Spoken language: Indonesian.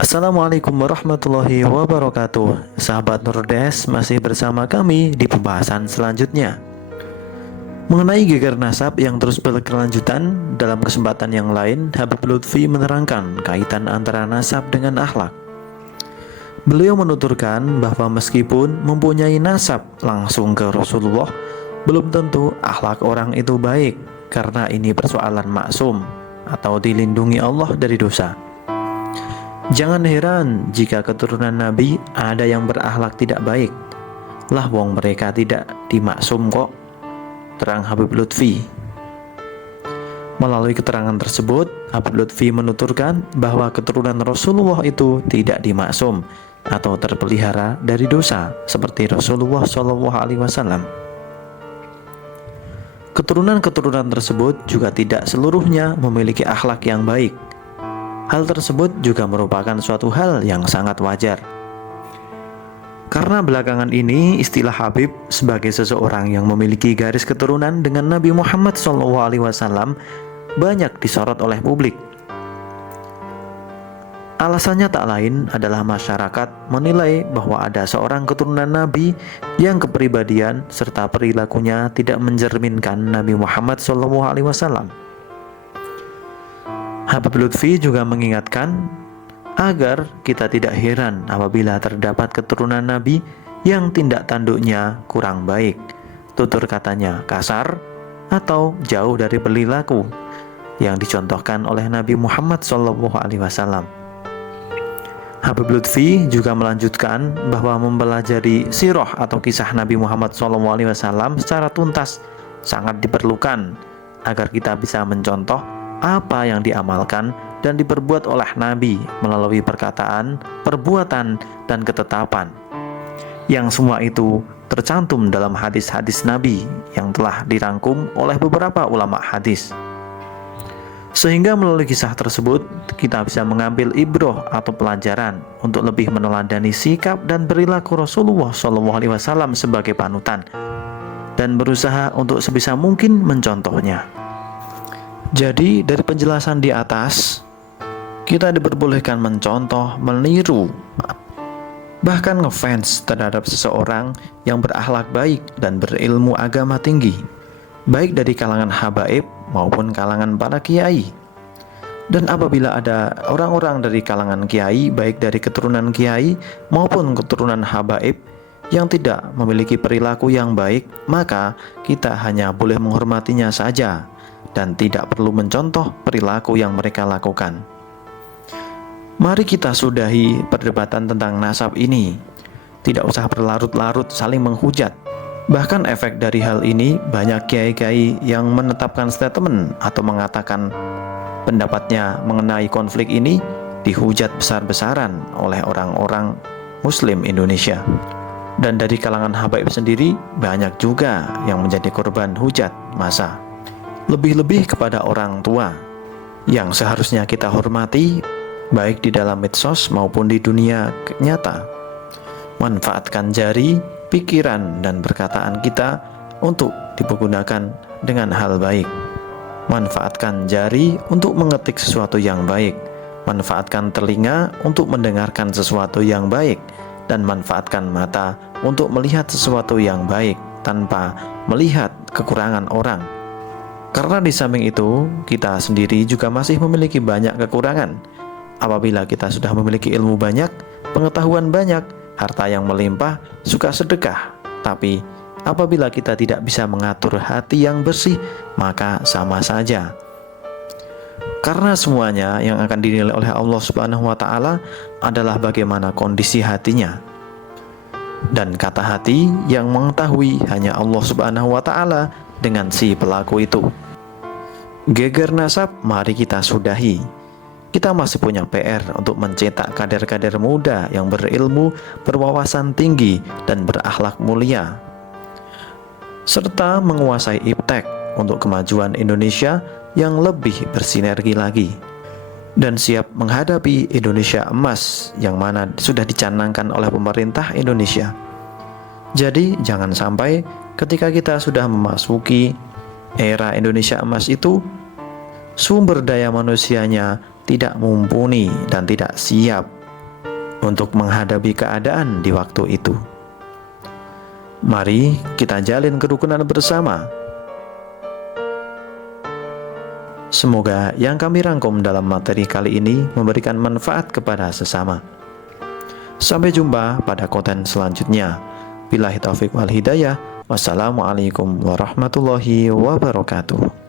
Assalamualaikum warahmatullahi wabarakatuh. Sahabat Nurdes, masih bersama kami di pembahasan selanjutnya mengenai geger nasab yang terus berkelanjutan. Dalam kesempatan yang lain, Habib Lutfi menerangkan kaitan antara nasab dengan akhlak. Beliau menuturkan bahwa meskipun mempunyai nasab langsung ke Rasulullah, belum tentu akhlak orang itu baik, karena ini persoalan maksum atau dilindungi Allah dari dosa. Jangan heran jika keturunan Nabi ada yang berakhlak tidak baik. Lah wong mereka tidak dimaksum kok, terang Habib Lutfi. Melalui keterangan tersebut, Habib Lutfi menuturkan bahwa keturunan Rasulullah itu tidak dimaksum atau terpelihara dari dosa seperti Rasulullah SAW. Keturunan-keturunan tersebut juga tidak seluruhnya memiliki akhlak yang baik. Hal tersebut juga merupakan suatu hal yang sangat wajar. Karena belakangan ini istilah Habib sebagai seseorang yang memiliki garis keturunan dengan Nabi Muhammad SAW banyak disorot oleh publik. Alasannya tak lain adalah masyarakat menilai bahwa ada seorang keturunan Nabi yang kepribadian serta perilakunya tidak mencerminkan Nabi Muhammad SAW. Habib Lutfi juga mengingatkan agar kita tidak heran apabila terdapat keturunan Nabi yang tindak tanduknya kurang baik, tutur katanya kasar, atau jauh dari perilaku yang dicontohkan oleh Nabi Muhammad SAW. Habib Lutfi juga melanjutkan bahwa mempelajari sirah atau kisah Nabi Muhammad SAW secara tuntas sangat diperlukan agar kita bisa mencontoh apa yang diamalkan dan diperbuat oleh Nabi melalui perkataan, perbuatan, dan ketetapan. Yang semua itu tercantum dalam hadis-hadis Nabi yang telah dirangkum oleh beberapa ulama hadis. Sehingga melalui kisah tersebut, kita bisa mengambil ibroh atau pelajaran untuk lebih meneladani sikap dan perilaku Rasulullah SAW sebagai panutan dan berusaha untuk sebisa mungkin mencontohnya. Jadi dari penjelasan di atas, kita diperbolehkan mencontoh, meniru, bahkan ngefans terhadap seseorang yang berakhlak baik dan berilmu agama tinggi, baik dari kalangan habaib maupun kalangan para kiai. Dan apabila ada orang-orang dari kalangan kiai, baik dari keturunan kiai maupun keturunan habaib yang tidak memiliki perilaku yang baik, maka kita hanya boleh menghormatinya saja dan tidak perlu mencontoh perilaku yang mereka lakukan. Mari kita sudahi perdebatan tentang nasab ini. Tidak usah berlarut-larut saling menghujat. Bahkan efek dari hal ini, banyak kiai-kiai yang menetapkan statement atau mengatakan pendapatnya mengenai konflik ini dihujat besar-besaran oleh orang-orang Muslim Indonesia. Dan dari kalangan habaib sendiri banyak juga yang menjadi korban hujat massa. Lebih-lebih kepada orang tua yang seharusnya kita hormati baik di dalam medsos maupun di dunia nyata. Manfaatkan jari, pikiran, dan perkataan kita untuk dipergunakan dengan hal baik. Manfaatkan jari untuk mengetik sesuatu yang baik. Manfaatkan telinga untuk mendengarkan sesuatu yang baik. Dan manfaatkan mata untuk melihat sesuatu yang baik tanpa melihat kekurangan orang. Karena di samping itu, kita sendiri juga masih memiliki banyak kekurangan. Apabila kita sudah memiliki ilmu banyak, pengetahuan banyak, harta yang melimpah, suka sedekah. Tapi, apabila kita tidak bisa mengatur hati yang bersih, maka sama saja. Karena semuanya yang akan dinilai oleh Allah Subhanahu wa Ta'ala adalah bagaimana kondisi hatinya. Dan kata hati yang mengetahui hanya Allah Subhanahu wa Ta'ala dengan si pelaku itu. Geger nasab mari kita sudahi. Kita masih punya PR untuk mencetak kader-kader muda yang berilmu, berwawasan tinggi, dan berakhlak mulia, serta menguasai iptek untuk kemajuan Indonesia yang lebih bersinergi lagi, dan siap menghadapi Indonesia emas yang mana sudah dicanangkan oleh pemerintah Indonesia. Jadi jangan sampai ketika kita sudah memasuki era Indonesia emas itu, sumber daya manusianya tidak mumpuni dan tidak siap untuk menghadapi keadaan di waktu itu. Mari kita jalin kerukunan bersama. Semoga yang kami rangkum dalam materi kali ini memberikan manfaat kepada sesama. Sampai jumpa pada konten selanjutnya. Billahi taufiq wal hidayah. Wassalamualaikum warahmatullahi wabarakatuh.